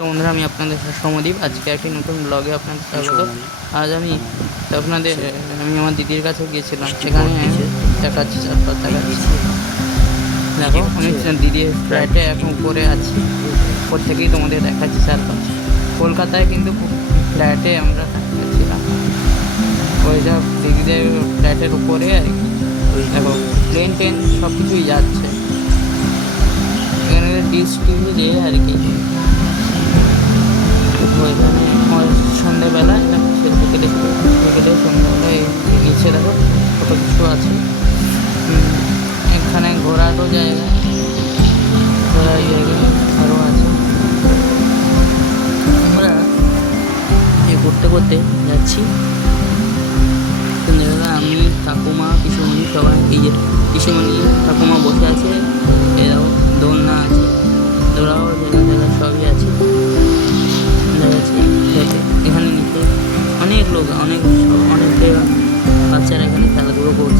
বন্ধুরা, আমি আপনাদের সৌম্যদীপ। আজকে একটি নতুন ব্লগে আপনাদের স্বাগত। আজ আমি আমার দিদির কাছে গিয়েছিলাম, সেখানে দেখাচ্ছি চারপাশ দেখাচ্ছি। দেখো, আমি দিদির ফ্ল্যাটে এখন উপরে আছি, উপর থেকেই তোমাদের দেখাচ্ছি চারপাশ। কলকাতায় কিন্তু ফ্ল্যাটে আমরা থাকছিলাম, ওই যা দিদিদের ফ্ল্যাটের উপরে আর কি। দেখো, প্লেন টেন সব কিছুই যাচ্ছে এখানে, ডিশ টিভি দিয়ে আর কি। ওইখানে সন্ধ্যেবেলায় বিকেলে সন্ধ্যেবেলায় নিচে দেখো কত কিছু আছে। এখানে ঘোরারও জায়গা, ঘোরার জায়গা আরও আছে। আমরা করতে করতে যাচ্ছি সন্ধ্যেবেলা। আমি, ঠাকুমা, পিসুমণি সবাই, এই যে পিসুমণি ঠাকুমা বসে আছে, এরাও দোলনা আছে, ওরাও জায়গা সবই আছে। এখানে নিচে অনেক লোক, অনেক বাচ্চারা এখানে খেলাধুলো করছে।